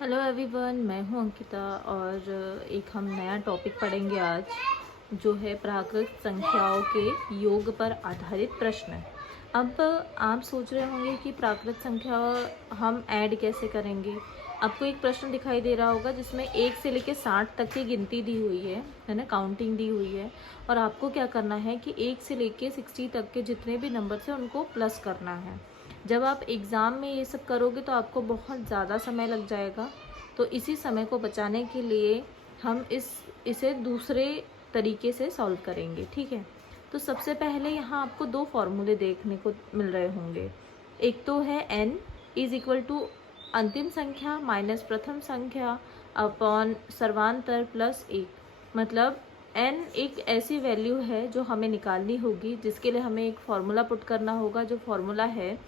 Hello everyone, मैं हूं अंकिता और एक हम नया टॉपिक पढ़ेंगे आज, जो है प्राकृत संख्याओं के योग पर आधारित प्रश्न। अब आप सोच रहे होंगे कि प्राकृत संख्या हम ऐड कैसे करेंगे। आपको एक प्रश्न दिखाई दे रहा होगा जिसमें 1 से लेकर 60 तक की गिनती दी हुई है ना, काउंटिंग दी हुई है। और आपको क्या करना है कि 1 से लेकर 60 तक के जितने भी नंबर हैं उनको प्लस करना है। जब आप एग्ज़ाम में ये सब करोगे तो आपको बहुत ज़्यादा समय लग जाएगा। तो इसी समय को बचाने के लिए हम इसे दूसरे तरीके से सॉल्व करेंगे, ठीक है। तो सबसे पहले यहाँ आपको दो फॉर्मूले देखने को मिल रहे होंगे। एक तो है n इज इक्वल टू अंतिम संख्या माइनस प्रथम संख्या अपॉन सर्वांतर प्लस 1। मतलब n एक ऐसी वैल्यू है जो हमें निकालनी होगी, जिसके लिए हमें एक फॉर्मूला पुट करना होगा। जो फॉर्मूला है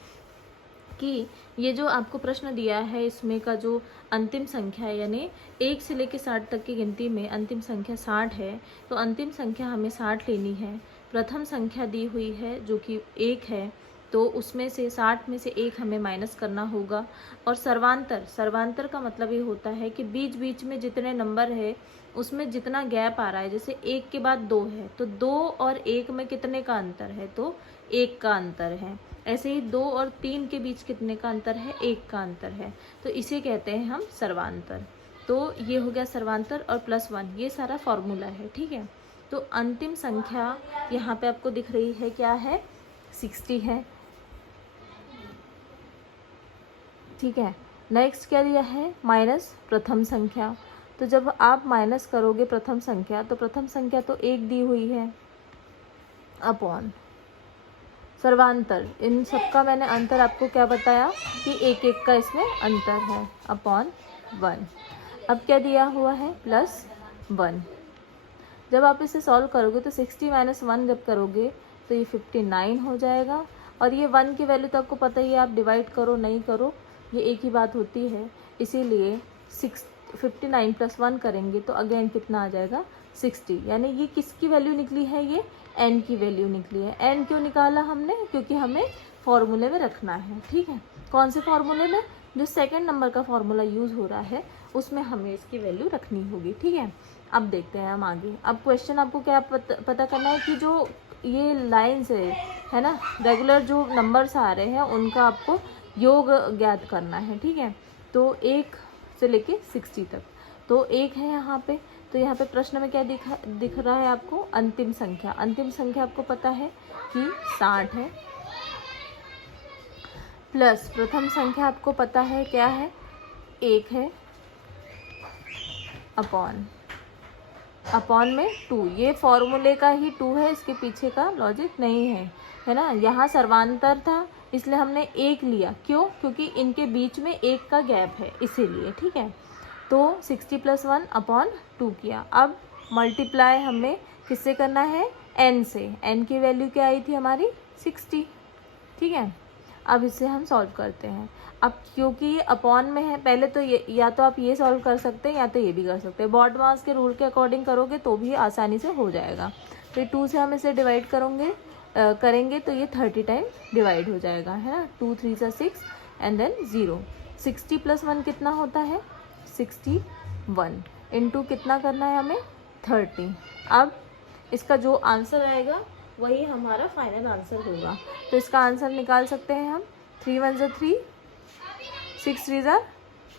कि ये जो आपको प्रश्न दिया है इसमें का जो अंतिम संख्या है, यानी 1 से लेकर 60 तक की गिनती में अंतिम संख्या 60 है, तो अंतिम संख्या हमें 60 लेनी है। प्रथम संख्या दी हुई है जो कि 1 है, तो उसमें से 60 में से 1 हमें माइनस करना होगा। और सर्वांतर का मतलब ये होता है कि बीच बीच में जितने नंबर है उसमें जितना गैप आ रहा है, जैसे 1 के बाद 2 है तो 2 और 1 में कितने का अंतर है, तो 1 का अंतर है। ऐसे ही 2 और 3 के बीच कितने का अंतर है, 1 का अंतर है। तो इसे कहते हैं हम सर्वांतर। तो ये हो गया सर्वांतर और +1, ये सारा फॉर्मूला है, ठीक है। तो अंतिम संख्या यहाँ पे आपको दिख रही है, क्या है, 60 है, ठीक है। नेक्स्ट क्या दिया है, माइनस प्रथम संख्या। तो जब आप माइनस करोगे प्रथम संख्या, तो प्रथम संख्या तो 1 दी हुई है, अपॉन सर्वांतर। इन सबका मैंने अंतर आपको क्या बताया कि 1 का इसमें अंतर है, अपॉन 1। अब क्या दिया हुआ है, +1। जब आप इसे सॉल्व करोगे तो 60 - 1 जब करोगे तो ये 59 हो जाएगा। और ये 1 की वैल्यू तो आपको पता ही है, आप डिवाइड करो नहीं करो ये एक ही बात होती है। इसीलिए 59 + 1 करेंगे तो अगेन कितना आ जाएगा, 60। यानी ये किसकी वैल्यू निकली है, ये n की वैल्यू निकली है। n क्यों निकाला हमने, क्योंकि हमें फॉर्मूले में रखना है, ठीक है। कौन से फॉर्मूले में, जो सेकंड नंबर का फॉर्मूला यूज़ हो रहा है उसमें हमें इसकी वैल्यू रखनी होगी, ठीक है। अब देखते हैं हम आगे। अब क्वेश्चन आपको क्या पता करना है कि जो ये लाइन्स है ना, रेगुलर जो नंबर्स आ रहे हैं उनका आपको योग ज्ञात करना है, ठीक है। तो 1 से लेके 60 तक, तो 1 है यहाँ पे। तो यहाँ पे प्रश्न में क्या दिख रहा है आपको, अंतिम संख्या। अंतिम संख्या आपको पता है कि 60 है, प्लस प्रथम संख्या आपको पता है क्या है, 1 है, अपॉन में 2। ये फॉर्मूले का ही 2 है, इसके पीछे का लॉजिक नहीं है ना। यहाँ सर्वांतर था इसलिए हमने 1 लिया, क्यों, क्योंकि इनके बीच में 1 का गैप है, इसीलिए, ठीक है। तो 60 + 1 अपॉन 2 किया। अब मल्टीप्लाई हमें किससे करना है, n से। n की वैल्यू क्या आई थी हमारी, 60, ठीक है। अब इसे हम सॉल्व करते हैं। अब क्योंकि ये अपॉन में है, पहले तो ये या तो आप ये सॉल्व कर सकते हैं या तो ये भी कर सकते हैं। बॉड मास के रूल के अकॉर्डिंग करोगे तो भी आसानी से हो जाएगा। फिर 2 से हम इसे डिवाइड करेंगे तो ये 30 टाइम डिवाइड हो जाएगा, है ना। 2 3 × 6 एंड देन 0। 60 + 1 कितना होता है, 61 इंटू कितना करना है हमें, 30। अब इसका जो आंसर आएगा वही हमारा फाइनल आंसर होगा। तो इसका आंसर निकाल सकते हैं हम, 3 × 1 = 3, 6 × 3 =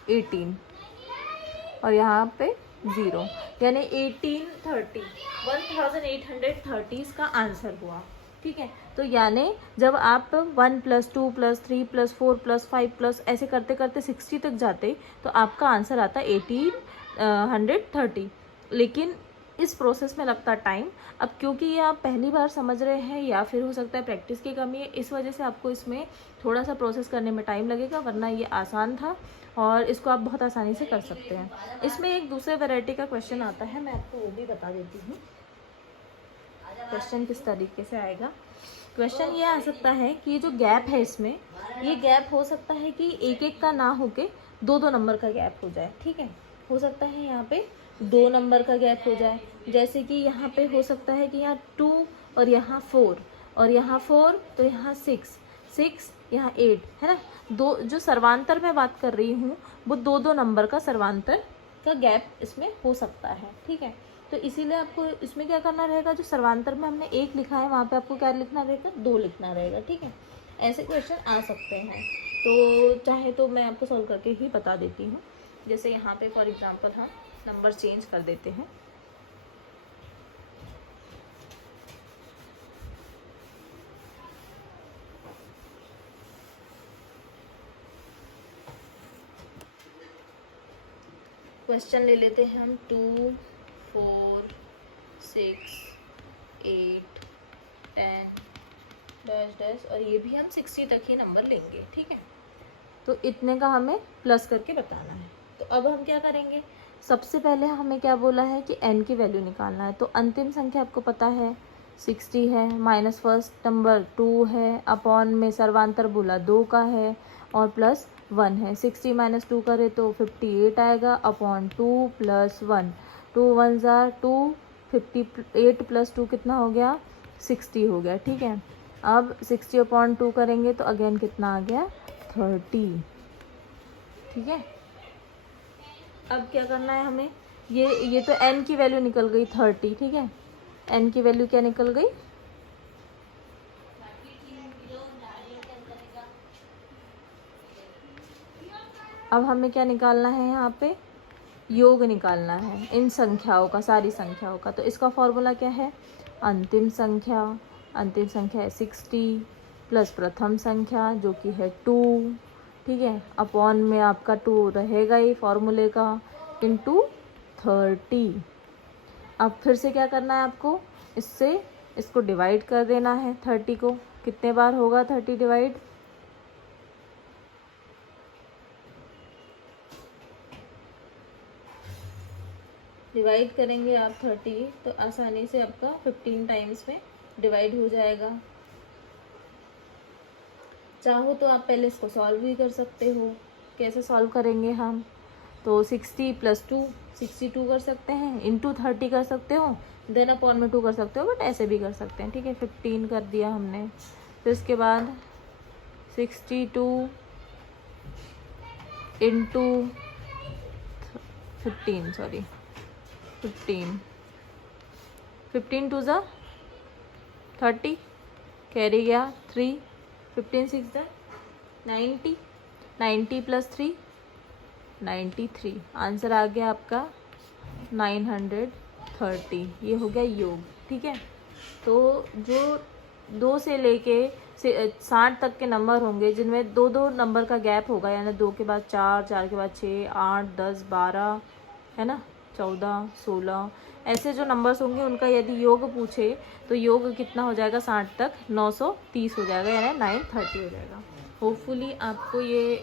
18 और यहाँ पे 0, यानी 1830 इसका आंसर हुआ, ठीक है। तो यानी जब आप 1 + 2 + 3 + 4 + 5 ऐसे करते करते 60 तक जाते तो आपका आंसर आता 1830। लेकिन इस प्रोसेस में लगता टाइम। अब क्योंकि ये आप पहली बार समझ रहे हैं या फिर हो सकता है प्रैक्टिस की कमी है, इस वजह से आपको इसमें थोड़ा सा प्रोसेस करने में टाइम लगेगा, वरना ये आसान था और इसको आप बहुत आसानी से कर सकते हैं। इसमें एक दूसरे वैरायटी का क्वेश्चन आता है, मैं आपको वो भी बता देती हूँ। क्वेश्चन किस तरीके से आएगा, क्वेश्चन ये आ सकता है कि जो गैप है इसमें, ये गैप हो सकता है कि 1 का ना होके 2 नंबर का गैप हो जाए, ठीक है। हो सकता है यहाँ पे 2 नंबर का गैप हो जाए, जैसे कि यहाँ पे हो सकता है कि यहाँ 2 और यहाँ 4 और यहाँ 4 तो यहाँ 6 6, यहाँ 8 है ना। दो जो सर्वांतर मैं बात कर रही हूँ वो दो दो नंबर का सर्वांतर का गैप इसमें हो सकता है, ठीक है। तो इसीलिए आपको इसमें क्या करना रहेगा, जो सर्वांतर में हमने 1 लिखा है वहाँ पे आपको क्या लिखना रहेगा, 2 लिखना रहेगा, ठीक है। ऐसे क्वेश्चन आ सकते हैं, तो चाहे तो मैं आपको सॉल्व करके ही बता देती हूँ। जैसे यहाँ पे फॉर एग्जांपल हम नंबर चेंज कर देते हैं। क्वेश्चन ले लेते हैं हम 2, 4, 6, 8, 10 डैश डैश, और ये भी हम 60 तक ही नंबर लेंगे, ठीक है। तो इतने का हमें प्लस करके बताना है। तो अब हम क्या करेंगे, सबसे पहले हमें क्या बोला है कि n की वैल्यू निकालना है। तो अंतिम संख्या आपको पता है 60 है, माइनस फर्स्ट नंबर 2 है, अपॉन में सर्वांतर बोला 2 का है, और प्लस 1 है। 60 माइनस 2 करे तो 58 आएगा, अपॉन 2 प्लस 1, 2 1 ज़ा 2, 58 प्लस 2 कितना हो गया, 60 हो गया, ठीक है। अब 60 अपॉन 2 करेंगे तो अगेन कितना आ गया, 30, ठीक है। अब क्या करना है हमें, ये तो n की वैल्यू निकल गई 30, ठीक है। n की वैल्यू क्या निकल गई, अब हमें क्या निकालना है, यहाँ पे योग निकालना है इन संख्याओं का, सारी संख्याओं का। तो इसका फॉर्मूला क्या है, अंतिम संख्या है 60 प्लस प्रथम संख्या जो कि है 2, ठीक है, अपॉन में आपका 2 रहेगा ही फॉर्मूले का, इनटू 30। अब फिर से क्या करना है आपको, इससे इसको डिवाइड कर देना है 30 को। कितने बार होगा 30 डिवाइड, करेंगे आप 30 तो आसानी से आपका 15 टाइम्स में डिवाइड हो जाएगा। चाहो तो आप पहले इसको सॉल्व भी कर सकते हो। कैसे सॉल्व करेंगे हम, तो 60 प्लस 2 62 कर सकते हैं, इंटू 30 कर सकते हो, देन अपॉन में 2 कर सकते हो, बट ऐसे भी कर सकते हैं, ठीक है। 15 कर दिया हमने, फिर इसके बाद 62 इंटू 15 सॉरी 15 टू ज़ा 30, कैरी गया 3, 15 6 ज़ा 90, 90 प्लस 3 93, आंसर आ गया आपका 930। ये हो गया योग, ठीक है। तो जो 2 से लेके 60 तक के नंबर होंगे जिनमें 2 नंबर का गैप होगा, यानी 2 के बाद 4, 4 के बाद 6, 8, 10, 12 है ना, 14, 16, ऐसे जो नंबर्स होंगे उनका यदि योग पूछे तो योग कितना हो जाएगा 60 तक, 930 हो जाएगा, यानी 930 हो जाएगा। होपफुली आपको ये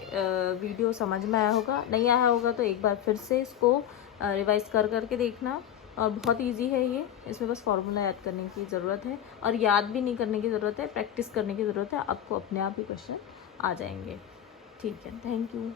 वीडियो समझ में आया होगा, नहीं आया होगा तो एक बार फिर से इसको रिवाइज करके देखना। और बहुत इजी है ये, इसमें बस फॉर्मूला याद करने की ज़रूरत है, और याद भी नहीं करने की ज़रूरत है, प्रैक्टिस करने की ज़रूरत है, आपको अपने आप ही क्वेश्चन आ जाएंगे, ठीक है। Thank you.